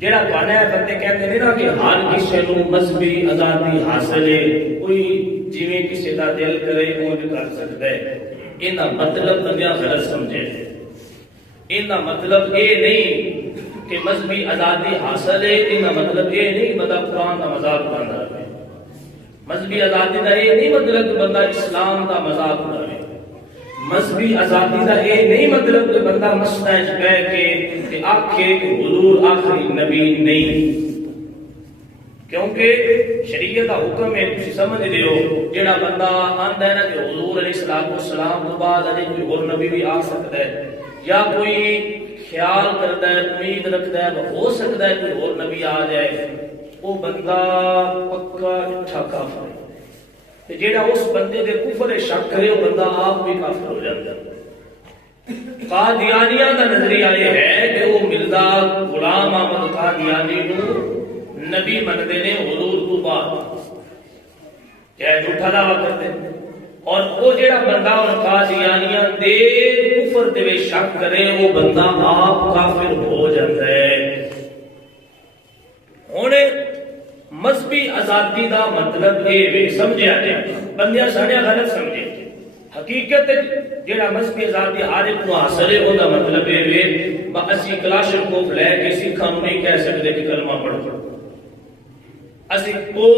جڑا توانے بندے کہتے ہیں نا کہ ہر کسی نو مذہبی آزادی حاصل ہے، کوئی جویں کسی دا دل کرے اونج کر سکتا ہے، یہ مطلب بندیاں غلط سمجھے۔ یہ مطلب یہ نہیں کہ مذہبی آزادی حاصل ہے، یہ مطلب یہ نہیں بندہ قرآن کا مذاق بنتا ہے۔ مذہبی آزادی کا یہ نہیں مطلب کہ بندہ اسلام کا مذاق بنائے۔ مذہبی آزادی کا یہ نہیں مطلب کہ بندہ مسجد بیٹھ کے آکھے کہ حضور آخری نبی نہیں، کیونکہ شریعت کا حکم ہے، تسی سمجھ دیو جڑا بندہ آندا ہے نا کہ حضور علیہ السلام تو بعد اجے کوئی اور نبی بھی آ سکتا ہے، یا کوئی خیال کرتا ہے، امید رکھتا ہے ہو سکتا ہے کوئی اور نبی آ جائے، وہ بندہ پکا اٹھا کافر ہے۔ جیڑا اس بندے دے کفر شک کرے وہ بندہ آپ بھی کافر ہو جاتا ہے۔ قادیانیاں دا نظریہ یہ ہے کہ وہ مرزا غلام احمد قادیانی نو نبی منتے نے حضور تو بعد، چاہے جھوٹا دعویٰ کرتے ہیں، اور وہ جیڑا بندہ ان قادیانیاں دے کفر دے شک کرے وہ بندہ آپ کافر ہو جاتا ہے۔ ہونے مذہبی آزادی دا مطلب یہ سمجھا جائے، بندیاں ساڑھے غلط سمجھے۔ حقیقت جیڑا مذہبی آزادی ہر ایک کو حاصل ہے، وہ دا مطلب یہ اسی کلاشن کو لے کے سکھاں نہیں کہہ سکتے کہ کلمہ پڑھو، اسی کو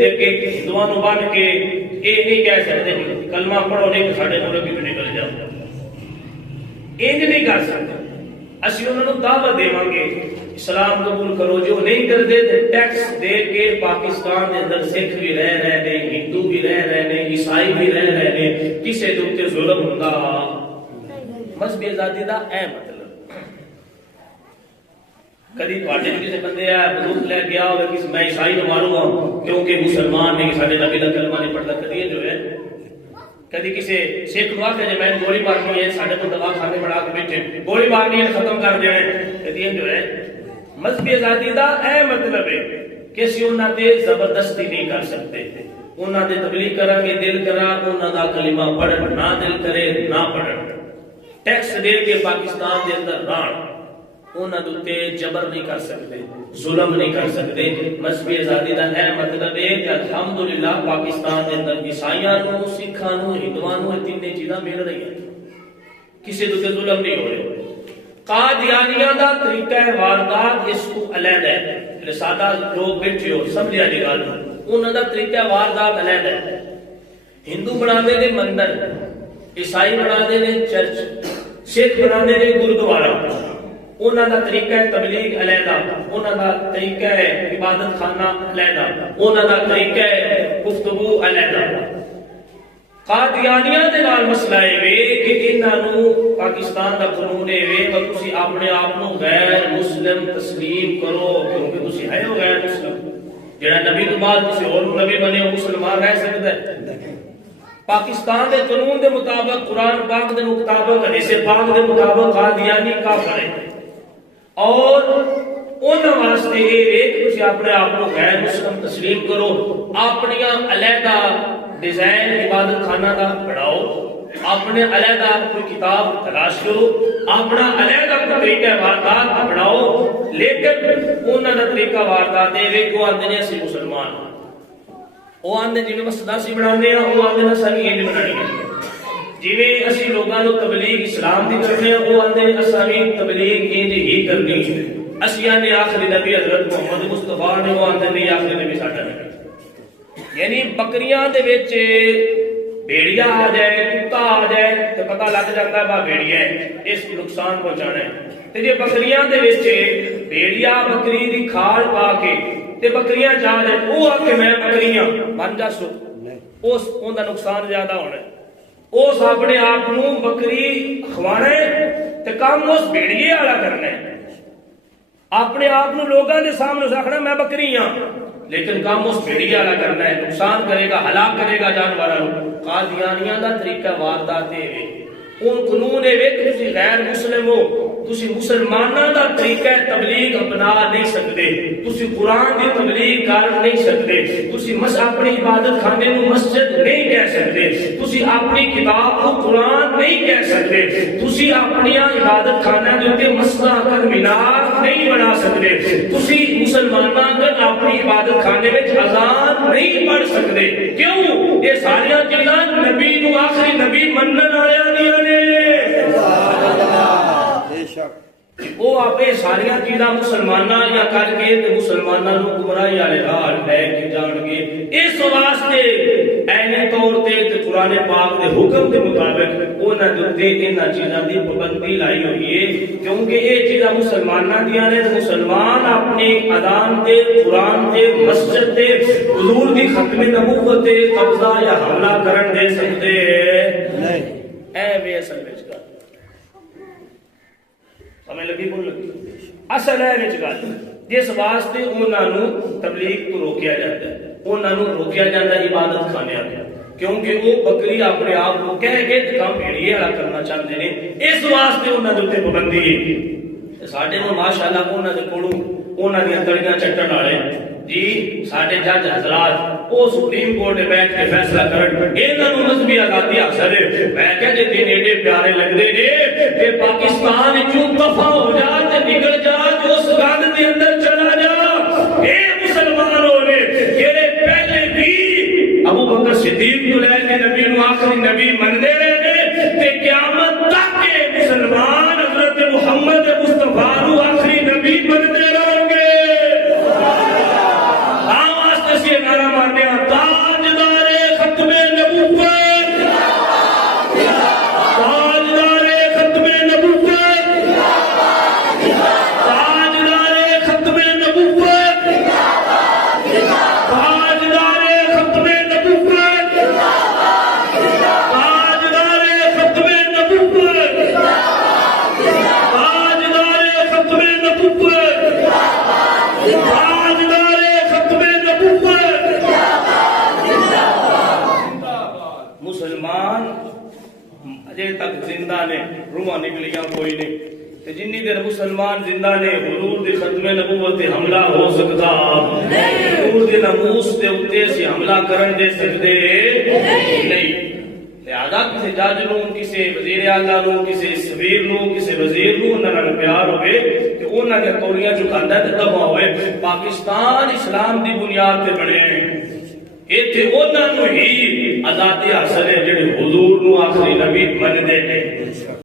دے کے ہندوانوں بن کے یہ نہیں کہہ سکتے کلمہ پڑھو نہیں کہ ساڑھے ملک بھی نکل جاؤ، انج نہیں کر سکتے۔ اسی انہوں نے دعوت دے مانگے اسلام قبول کرو، جو نہیں کرتے ٹیکس دے کے پاکستان کے اندر سکھ بھی رہ رہے ہیں، ہندو بھی رہ رہے ہیں، عیسائی بھی رہ رہے ہیں، کسی کے اوپر ظلم ہوتا۔ مذہبی آزادی دا اے مطلب کدی تواڈے کسی بندے آ بندوق لے گیا ہوگا کہ میں عیسائی نو ماروں گا کیونکہ مسلمان نے سارے نبی دا کلمہ نہیں پڑھتا، کدی جو ہے کدی کسی سکھ نو آکھے جے میں گولی مارنی ہے، ساڈے کو دوا کھانے بڑا کے بیٹھے گولی مارنی ہے ختم کر دینا ہے، کدی جو ہے۔ مذہبی آزادی دا اے مطلب ہے کہ اسی انہاں تے زبردستی نہیں کر سکتے، انہاں دے تبلیغ کران گے دل کرا انہاں دا کلمہ پڑھن، نہ دل کرے نہ پڑھن، ٹیکس دے کے پاکستان دے اندر رہن، انہاں دے جبر نہیں کر سکتے، ظلم نہیں کر سکتے۔ مذہبی آزادی دا اے مطلب ہے کہ الحمدللہ پاکستان دے اندر عیسائیاں نو، سکھاں نو، ہندوؤں نو تینوں چیزاں مل رہی ہیں، کسی دے ظلم نہیں ہو رہے۔ قادیانیاں دا طریقہ واردات اس کو علیحدہ ہے، سادہ لوگ بیٹھے ہو سمجھا دی گل، انہاں دا طریقہ واردات علیحدہ ہے۔ ہندو بناندے نے مندر، عیسائی بناندے نے چرچ، سکھ بناندے نے گردوارا، انہاں دا طریقہ تبلیغ علیحدہ، انہاں دا طریقہ عبادت خانہ علیحدہ، انہاں دا طریقہ گفتگو علیحدہ۔ قادیانیاں دے نال مسئلہ ہے کہ انہاں نو پاکستان دا قانون ہے کہ تسی اپنے آپ نو غیر مسلم تسلیم کرو، کیونکہ تسی ہے غیر مسلم، جڑا نبی تو بعد تسی اور نبی بنے ہو مسلمان رہ سکتا ہے۔ پاکستان دے قانون دے مطابق، قرآن پاک دے مطابق، حدیث پاک دے مطابق قادیانی کافر ہے، اور انہاں واسطے یہ کہ تسی اپنے آپ نو غیر مسلم تسلیم کرو، اپنیاں علیحدہ ڈیزائن عبادت خانہ کا بڑھاؤ، اپنے علیحدہ کوئی کتاب تلاش کرو، اپنا علیحدہ کوئی طریقہ واردات بڑھاؤ، لیکن انہاں دا طریقہ واردات دے کو آندے نے اسی مسلمان، وہ آندے جویں مسجد اسی بنانے ہیں، وہ آندے اسی انج بنانی ہے، جویں اسی لوگاں نو تبلیغ اسلام دی کرنے ہیں، وہ آندے اسی تبلیغ انج ہی کرنی ہے۔ اسی آندے آخری نبی حضرت محمد مصطفیٰ نے، وہ آندے نہیں آخری نبی ساڈا نبی۔ یعنی بکریاں دے وچ بھیڑیا آ جائے، کتا آ جائے تو پتہ لگ جاتا ہے بھیڑیا ہے، اس کو نقصان پہنچانا ہے۔ تے جے بکریاں دے وچ بھیڑیا بکری دی کھال پا کے تے بکریاں جا جائے، وہ آ کے میں بکریاں بن جا سو، اس دا نقصان زیادہ ہونا ہے۔ اس اپنے آپ نو بکری کھوانا ہے تے کام اس بھیڑیے والا کرنا ہے، اپنے آپ نو لوگاں دے سامنے رکھنا میں بکری ہاں، لیکن کام اس بھیڑیے والا کرنا ہے، نقصان کرے گا، ہلاک کرے گا جانوراں نو۔ قادیانیاں دا طریقہ واردات ہے، ان قانون ہے کہ تسی غیر مسلم ہو، تسی مسلماناں دا طریقہ تبلیغ اپنا نہیں سکتے، تسی قرآن دی تبلیغ کر نہیں سکتے، تسی اپنی عبادت خانے نو مسجد نہیں کہہ سکتے، تسی اپنی کتاب کو قرآن نہیں کہہ سکتے، تسی اپنی عبادت خانہ دے اوتے مسجد کر مینار نہیں بنا سکتے، تسی مسلماناں کر اپنی عبادت خانے میں اذان نہیں پڑھ سکتے، کیوں؟ یہ ساریاں چیزاں نبی نو آخری نبی منن والے دیاں نے، بے شک وہ آپ ساریاں چیزاں مسلماناں یا کر کے تے مسلماناں نو گمراہی والے راہ لے کے جان گے۔ اس واسطے عین طور تے قرآن پاک دے حکم دے مطابق انہاں دے اوتے انہاں چیزاں دی پابندی لائی ہوئی ہے، کیونکہ یہ چیزاں مسلماناں دیاں نے، مسلمان اپنی اذان تے قرآن تے مسجد تے حضور دی ختم نبوت تے قبضہ یا حملہ کرن دے سکتے نہیں۔ اے وے اصل وچ گل ہمیں لگی بول لگی اصل ہے وچ گل جس واسطے انہاں نو تبلیغ تو روکیا جاتا ہے، انہاں نو روکیا جاتا ہے عبادت خانیاں تے، کیونکہ وہ بکری اپنے آپ کو کہہ کے کام بھیڑیے والا کرنا چاہتے ہیں، اس واسطے انہاں دے اوتے پابندی ہے۔ ساڈے نو ماشاءاللہ انہاں دے کولوں انہاں دی تڑیاں چٹن والے جی ساڈے جج حضرات وہ سپریم کورٹ میں بیٹھ کے فیصلہ کرن، انہاں نو مذہبی آزادی حاصل ہے۔ میں کہ جے دین ایڈے پیارے لگدے نے کہ پاکستان چوں دفع ہو جا تے نکل جا تے اس گند دے اندر چلا جا، اے مسلمانوں نے جڑے پہلے بھی ابو بکر صدیق کو لے کے نبی نو آخری نبی مندے رہے نے تے قیامت تک کے مسلمان حضرت محمد مصطفیٰ نو آخری نبی مندے رہیں گے۔ نعرہ مارنے تاجدار ختم نبوت، تاجدار ختم نبوت، تاجدار ختم نبوت، تاجدار ختم نبوت، تاجدار ختم نبوت، تاجدار ختم نبوت، مسلمان اجے تک زندہ نے، روح نکلیاں کوئی نہیں، جنی دیر مسلمان زندہ نے حضور دی ختم نبوت حملہ ہو سکتا، حضور دی ناموس دے اوتے سی حملہ کرن دے سکتے نہیں۔ لہذا کسی جج نو، کسی وزیر اعلیٰ نو، کسی سفیر نو، کسی وزیر نو انہاں نال پیار ہوئے کہ انہاں دے کوڑیاں چکاندا تے دفع ہوئے۔ پاکستان اسلام دی بنیاد تے بنے ہیں، ایتھے انہاں نو ہی آزادی حاصل ہے جڑے حضور نو آخری نبی منتے ہیں۔